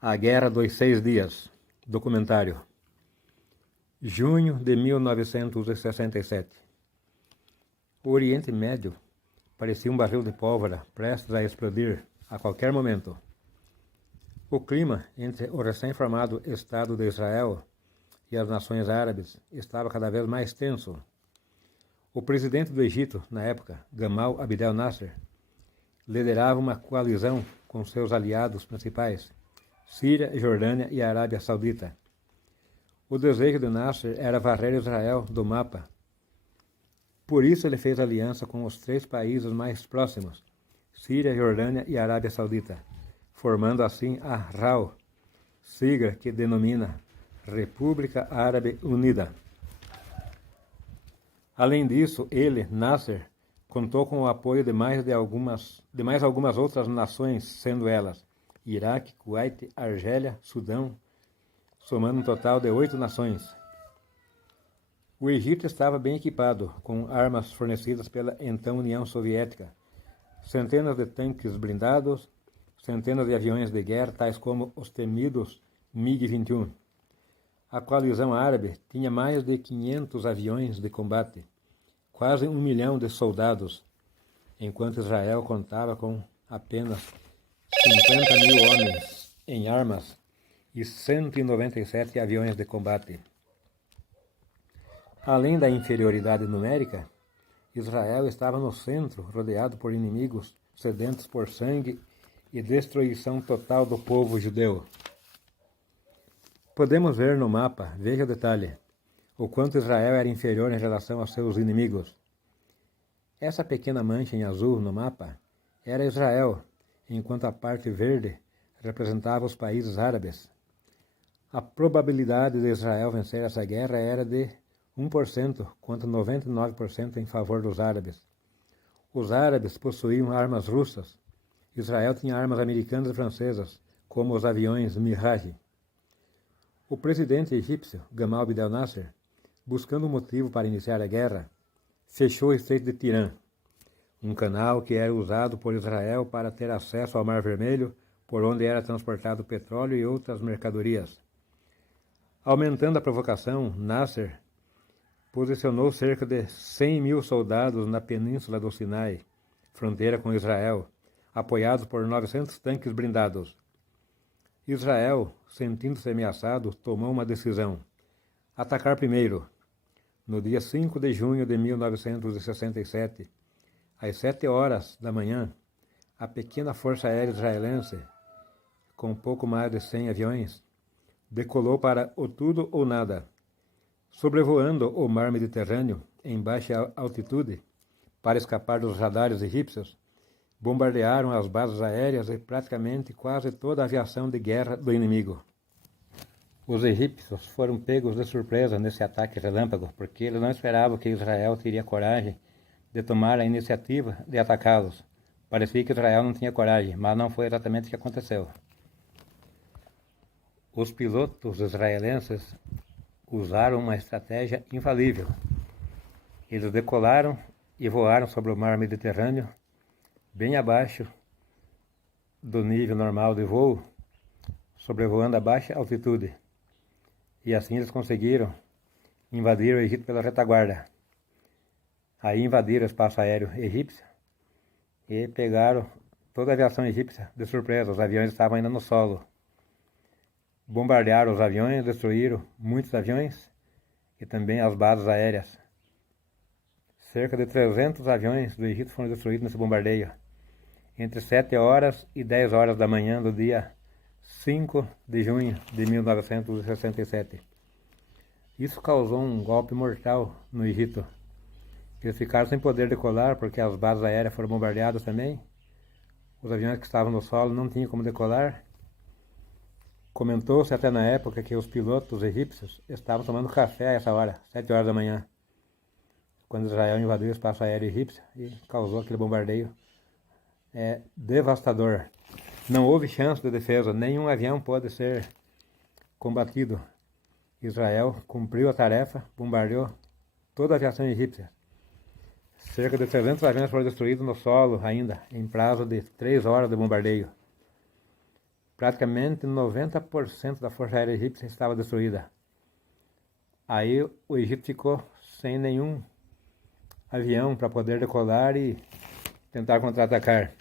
A Guerra dos 6 Dias. Documentário. Junho de 1967. O Oriente Médio parecia um barril de pólvora prestes a explodir a qualquer momento. O clima entre o recém-formado Estado de Israel e as nações árabes estava cada vez mais tenso. O presidente do Egito, na época, Gamal Abdel Nasser, liderava uma coalizão com seus aliados principais, Síria, Jordânia e Arábia Saudita. O desejo de Nasser era varrer Israel do mapa. Por isso ele fez aliança com os 3 países mais próximos, Síria, Jordânia e Arábia Saudita, formando assim a RAU, sigla que denomina República Árabe Unida. Além disso, Nasser, contou com o apoio de mais algumas outras nações, sendo elas Iraque, Kuwait, Argélia, Sudão, somando um total de 8 nações. O Egito estava bem equipado, com armas fornecidas pela então União Soviética, centenas de tanques blindados, centenas de aviões de guerra, tais como os temidos MiG-21. A coalizão árabe tinha mais de 500 aviões de combate, quase 1 milhão de soldados, enquanto Israel contava com apenas 50 mil homens em armas e 197 aviões de combate. Além da inferioridade numérica, Israel estava no centro, rodeado por inimigos sedentos por sangue e destruição total do povo judeu. Podemos ver no mapa, veja o detalhe, o quanto Israel era inferior em relação aos seus inimigos. Essa pequena mancha em azul no mapa era Israel, enquanto a parte verde representava os países árabes. A probabilidade de Israel vencer essa guerra era de 1% contra 99% em favor dos árabes. Os árabes possuíam armas russas. Israel tinha armas americanas e francesas, como os aviões Mirage. O presidente egípcio, Gamal Abdel Nasser, buscando um motivo para iniciar a guerra, fechou o Estreito de Tirã, um canal que era usado por Israel para ter acesso ao Mar Vermelho, por onde era transportado petróleo e outras mercadorias. Aumentando a provocação, Nasser posicionou cerca de 100 mil soldados na península do Sinai, fronteira com Israel, apoiados por 900 tanques blindados. Israel, sentindo-se ameaçado, tomou uma decisão: atacar primeiro. No dia 5 de junho de 1967, às 7 horas da manhã, a pequena força aérea israelense, com pouco mais de 100 aviões, decolou para o tudo ou nada. Sobrevoando o mar Mediterrâneo em baixa altitude, para escapar dos radares egípcios, bombardearam as bases aéreas e praticamente quase toda a aviação de guerra do inimigo. Os egípcios foram pegos de surpresa nesse ataque relâmpago, porque eles não esperavam que Israel teria coragem de tomar a iniciativa de atacá-los. Parecia que Israel não tinha coragem, mas não foi exatamente o que aconteceu. Os pilotos israelenses usaram uma estratégia infalível. Eles decolaram e voaram sobre o mar Mediterrâneo, bem abaixo do nível normal de voo, sobrevoando a baixa altitude. E assim eles conseguiram invadir o Egito pela retaguarda. Aí invadiram o espaço aéreo egípcio e pegaram toda a aviação egípcia de surpresa. Os aviões estavam ainda no solo. Bombardearam os aviões, destruíram muitos aviões e também as bases aéreas. Cerca de 300 aviões do Egito foram destruídos nesse bombardeio, entre 7 horas e 10 horas da manhã do dia 5 de junho de 1967. Isso causou um golpe mortal no Egito. Eles ficaram sem poder decolar porque as bases aéreas foram bombardeadas também. Os aviões que estavam no solo não tinham como decolar. Comentou-se até na época que os pilotos egípcios estavam tomando café a essa hora, 7 horas da manhã, quando Israel invadiu o espaço aéreo egípcio e causou aquele bombardeio devastador. Não houve chance de defesa, nenhum avião pode ser combatido. Israel cumpriu a tarefa, bombardeou toda a aviação egípcia. Cerca de 300 aviões foram destruídos no solo ainda, em prazo de 3 horas de bombardeio. praticamente 90% da força aérea egípcia estava destruída. Aí o Egito ficou sem nenhum avião para poder decolar e tentar contra-atacar.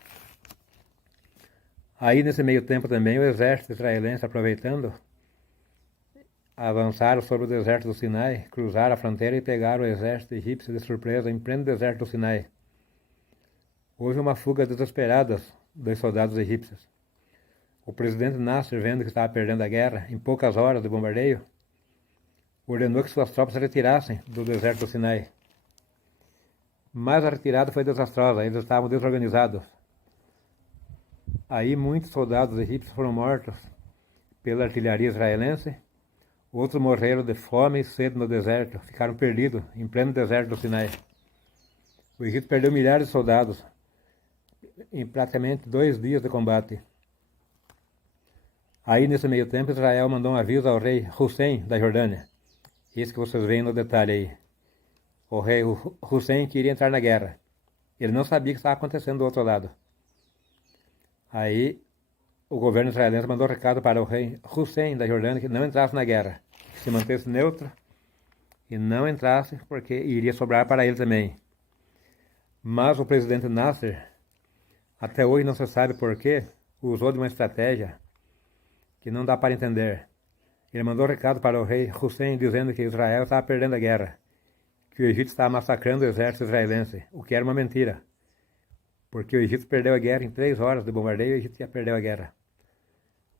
Aí nesse meio tempo também o exército israelense, aproveitando, avançaram sobre o deserto do Sinai, cruzaram a fronteira e pegaram o exército egípcio de surpresa em pleno deserto do Sinai. Houve uma fuga desesperada dos soldados egípcios. O presidente Nasser, vendo que estava perdendo a guerra, em poucas horas de bombardeio, ordenou que suas tropas se retirassem do deserto do Sinai. Mas a retirada foi desastrosa, eles estavam desorganizados. Aí muitos soldados egípcios foram mortos pela artilharia israelense, outros morreram de fome e sede no deserto, ficaram perdidos em pleno deserto do Sinai. O Egito perdeu milhares de soldados em praticamente 2 dias de combate. Aí nesse meio tempo Israel mandou um aviso ao rei Hussein da Jordânia. Esse que vocês veem no detalhe aí. O rei Hussein queria entrar na guerra. Ele não sabia o que estava acontecendo do outro lado. Aí o governo israelense mandou recado para o rei Hussein da Jordânia que não entrasse na guerra, que se mantesse neutro e não entrasse porque iria sobrar para ele também. Mas o presidente Nasser, até hoje não se sabe porquê, usou de uma estratégia que não dá para entender. Ele mandou recado para o rei Hussein dizendo que Israel estava perdendo a guerra, que o Egito estava massacrando o exército israelense, o que era uma mentira. Porque o Egito perdeu a guerra em 3 horas de bombardeio e o Egito já perdeu a guerra.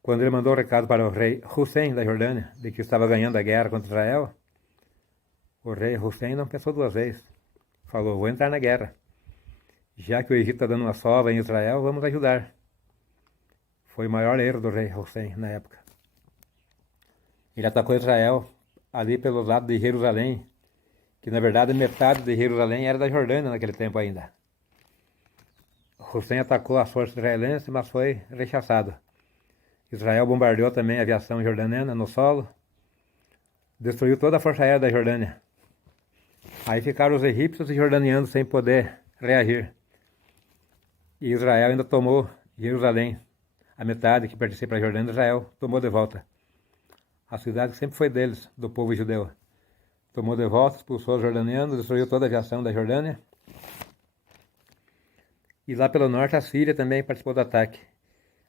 Quando ele mandou o recado para o rei Hussein da Jordânia, de que estava ganhando a guerra contra Israel, o rei Hussein não pensou 2 vezes. Falou, vou entrar na guerra. Já que o Egito está dando uma sova em Israel, vamos ajudar. Foi o maior erro do rei Hussein na época. Ele atacou Israel ali pelo lado de Jerusalém, que na verdade metade de Jerusalém era da Jordânia naquele tempo ainda. Hussein atacou as forças israelenses, mas foi rechaçado. Israel bombardeou também a aviação jordaniana no solo, destruiu toda a força aérea da Jordânia. Aí ficaram os egípcios e jordanianos sem poder reagir. E Israel ainda tomou Jerusalém. A metade que pertencia para a Jordânia, Israel tomou de volta. A cidade que sempre foi deles, do povo judeu. Tomou de volta, expulsou os jordanianos, destruiu toda a aviação da Jordânia. E lá pelo norte a Síria também participou do ataque,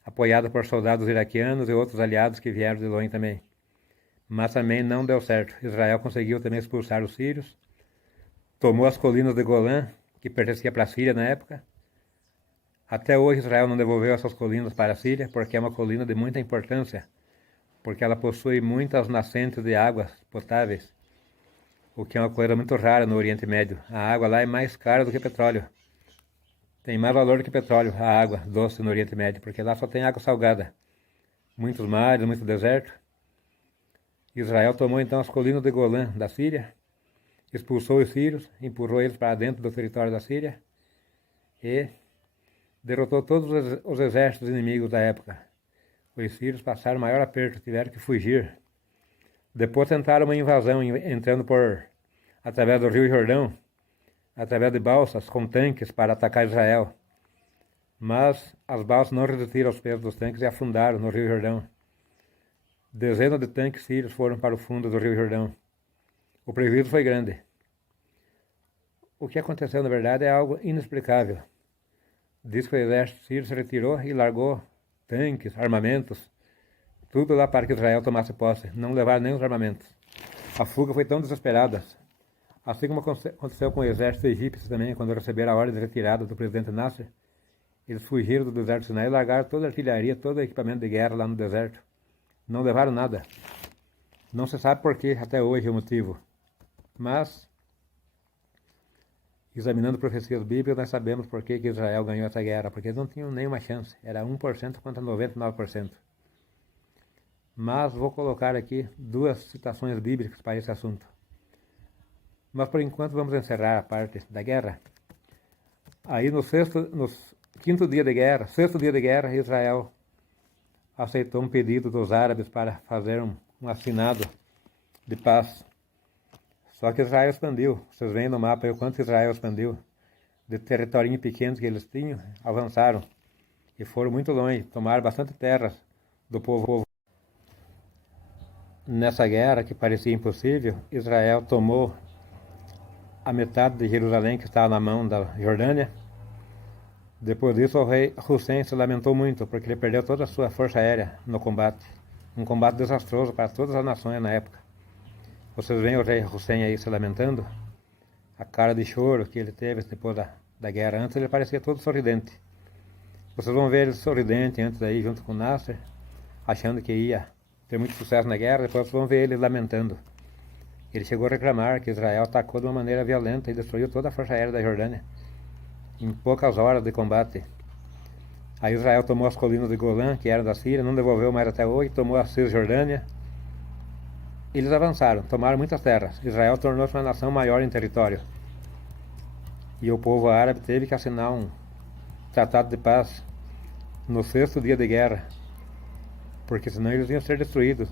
apoiada por soldados iraquianos e outros aliados que vieram de longe também. Mas também não deu certo. Israel conseguiu também expulsar os sírios, tomou as colinas de Golã, que pertencia para a Síria na época. Até hoje Israel não devolveu essas colinas para a Síria, porque é uma colina de muita importância, porque ela possui muitas nascentes de águas potáveis, o que é uma coisa muito rara no Oriente Médio. A água lá é mais cara do que petróleo. Tem mais valor do que petróleo, a água doce no Oriente Médio, porque lá só tem água salgada. Muitos mares, muito deserto. Israel tomou então as colinas de Golã da Síria, expulsou os sírios, empurrou eles para dentro do território da Síria e derrotou todos os exércitos inimigos da época. Os sírios passaram o maior aperto, tiveram que fugir. Depois tentaram uma invasão, entrando através do Rio Jordão, através de balsas com tanques para atacar Israel. Mas as balsas não resistiram aos pesos dos tanques e afundaram no Rio Jordão. Dezenas de tanques sírios foram para o fundo do Rio Jordão. O prejuízo foi grande. O que aconteceu, na verdade, é algo inexplicável. Diz que o exército sírio se retirou e largou tanques, armamentos, tudo lá para que Israel tomasse posse. Não levaram nem os armamentos. A fuga foi tão desesperada. Assim como aconteceu com o exército egípcio também, quando receberam a ordem de retirada do presidente Nasser, eles fugiram do deserto do Sinai e largaram toda a artilharia, todo o equipamento de guerra lá no deserto. Não levaram nada. Não se sabe por que até hoje o motivo. Mas, examinando profecias bíblicas, nós sabemos por que Israel ganhou essa guerra, porque eles não tinham nenhuma chance. Era 1% contra 99%. Mas vou colocar aqui 2 citações bíblicas para esse assunto. Mas por enquanto vamos encerrar a parte da guerra. Aí no 5º dia de guerra, 6º dia de guerra, Israel aceitou um pedido dos árabes para fazer um assinado de paz. Só que Israel expandiu. Vocês veem no mapa aí o quanto Israel expandiu. De território pequeno que eles tinham, avançaram. E foram muito longe, tomaram bastante terras do povo. Nessa guerra, que parecia impossível, Israel tomou a metade de Jerusalém, que estava na mão da Jordânia. Depois disso, o rei Hussein se lamentou muito, porque ele perdeu toda a sua força aérea no combate. Um combate desastroso para todas as nações na época. Vocês veem o rei Hussein aí se lamentando? A cara de choro que ele teve depois da guerra. Antes ele parecia todo sorridente. Vocês vão ver ele sorridente antes aí, junto com Nasser, achando que ia ter muito sucesso na guerra. Depois vocês vão ver ele lamentando. Ele chegou a reclamar que Israel atacou de uma maneira violenta e destruiu toda a força aérea da Jordânia em poucas horas de combate. Aí Israel tomou as colinas de Golã, que eram da Síria, não devolveu mais até hoje, tomou a Cisjordânia. Eles avançaram, tomaram muitas terras. Israel tornou-se uma nação maior em território. E o povo árabe teve que assinar um tratado de paz no 6º dia de guerra, porque senão eles iam ser destruídos.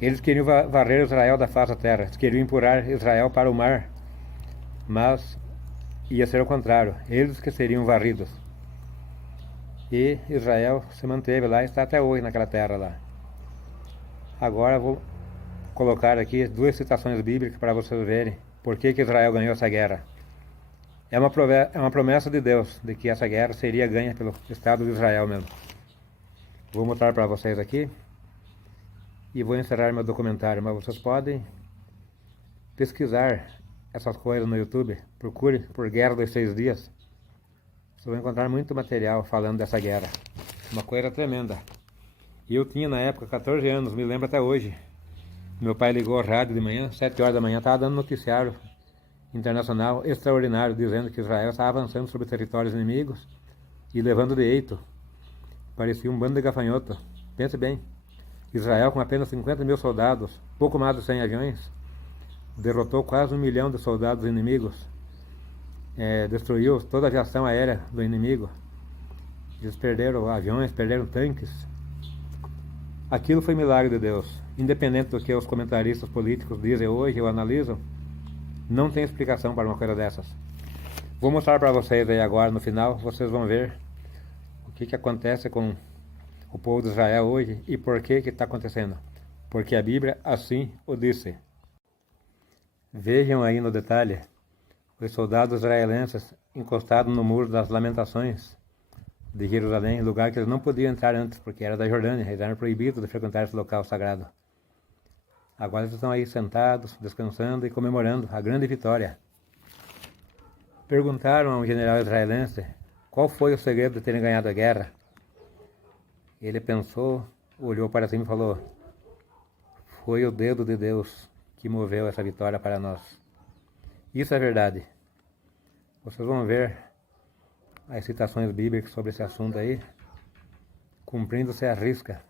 Eles queriam varrer Israel da face da terra, eles queriam empurrar Israel para o mar, mas ia ser o contrário, eles que seriam varridos. E Israel se manteve lá e está até hoje naquela terra lá. Agora vou colocar aqui 2 citações bíblicas para vocês verem por que Israel ganhou essa guerra. É uma promessa de Deus de que essa guerra seria ganha pelo Estado de Israel mesmo. Vou mostrar para vocês aqui e vou encerrar meu documentário, mas vocês podem pesquisar essas coisas no YouTube. Procure por Guerra dos 6 Dias. Vocês vão encontrar muito material falando dessa guerra. Uma coisa tremenda. E eu tinha na época 14 anos, me lembro até hoje. Meu pai ligou a rádio de manhã, 7 horas da manhã, estava dando noticiário internacional extraordinário, dizendo que Israel estava avançando sobre territórios inimigos e levando de eito. Parecia um bando de gafanhoto. Pense bem, Israel com apenas 50 mil soldados, pouco mais de 100 aviões, derrotou quase 1 milhão de soldados inimigos, destruiu toda a aviação aérea do inimigo. Eles perderam aviões, perderam tanques. Aquilo foi milagre de Deus. Independente do que os comentaristas políticos dizem hoje ou analisam, não tem explicação para uma coisa dessas. Vou mostrar para vocês aí agora, no final, vocês vão ver o que acontece com o povo de Israel hoje e por que está acontecendo. Porque a Bíblia assim o disse. Vejam aí no detalhe, os soldados israelenses encostados no muro das lamentações de Jerusalém, lugar que eles não podiam entrar antes, porque era da Jordânia, eles eram proibidos de frequentar esse local sagrado. Agora eles estão aí sentados, descansando e comemorando a grande vitória. Perguntaram ao general israelense qual foi o segredo de terem ganhado a guerra. Ele pensou, olhou para cima e falou: foi o dedo de Deus que moveu essa vitória para nós. Isso é verdade. Vocês vão ver as citações bíblicas sobre esse assunto aí, cumprindo-se a risca.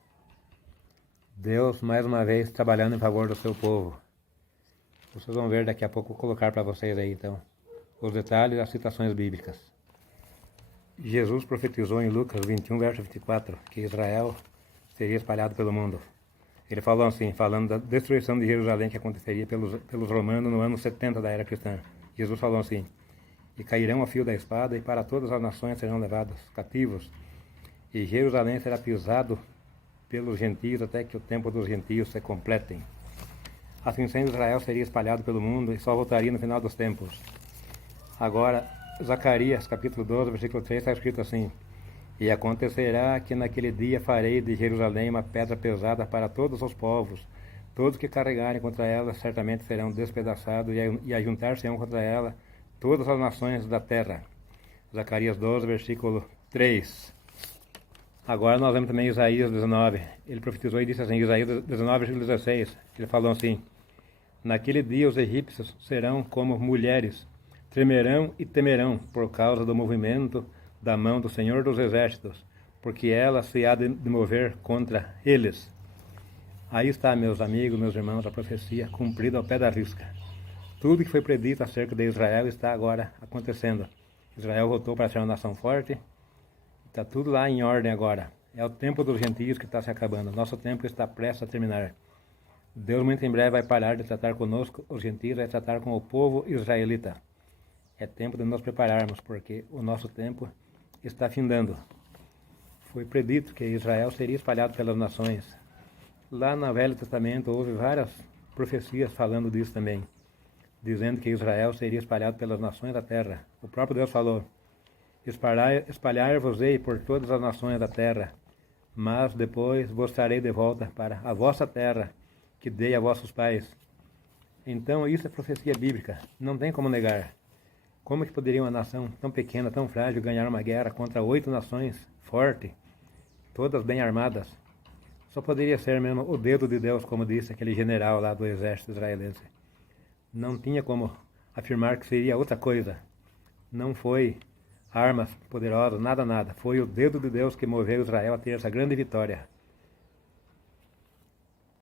Deus, mais uma vez, trabalhando em favor do seu povo. Vocês vão ver daqui a pouco, vou colocar para vocês aí, então, os detalhes das citações bíblicas. Jesus profetizou em Lucas 21, verso 24, que Israel seria espalhado pelo mundo. Ele falou assim, falando da destruição de Jerusalém que aconteceria pelos romanos no ano 70 da era cristã. Jesus falou assim: e cairão a fio da espada, e para todas as nações serão levados cativos, e Jerusalém será pisado pelos gentios até que o tempo dos gentios se completem. Assim sendo, Israel seria espalhado pelo mundo e só voltaria no final dos tempos. Agora, Zacarias, capítulo 12, versículo 3, está escrito assim: e acontecerá que naquele dia farei de Jerusalém uma pedra pesada para todos os povos. Todos que carregarem contra ela certamente serão despedaçados, e ajuntar-se-ão contra ela todas as nações da terra. Zacarias 12, versículo 3. Agora nós vemos também Isaías 19. Ele profetizou e disse assim, Isaías 19, versículo 16. Ele falou assim: naquele dia os egípcios serão como mulheres, tremerão e temerão por causa do movimento da mão do Senhor dos Exércitos, porque ela se há de mover contra eles. Aí está, meus amigos, meus irmãos, a profecia cumprida ao pé da risca. Tudo que foi predito acerca de Israel está agora acontecendo. Israel voltou para ser uma nação forte. Está tudo lá em ordem agora. É o tempo dos gentios que está se acabando. Nosso tempo está prestes a terminar. Deus muito em breve vai parar de tratar conosco, os gentios, vai tratar com o povo israelita. É tempo de nos prepararmos, porque o nosso tempo está findando. foi predito que Israel seria espalhado pelas nações. Lá no Velho Testamento houve várias profecias falando disso também, dizendo que Israel seria espalhado pelas nações da terra. O próprio Deus falou: espalhar-vos-ei por todas as nações da terra, mas depois vos trarei de volta para a vossa terra, que dei a vossos pais. Então isso é profecia bíblica, não tem como negar. Como que poderia uma nação tão pequena, tão frágil, ganhar uma guerra contra 8 nações fortes, todas bem armadas? Só poderia ser mesmo o dedo de Deus, como disse aquele general lá do exército israelense. Não tinha como afirmar que seria outra coisa. Não foi armas poderosas, nada. Foi o dedo de Deus que moveu Israel a ter essa grande vitória.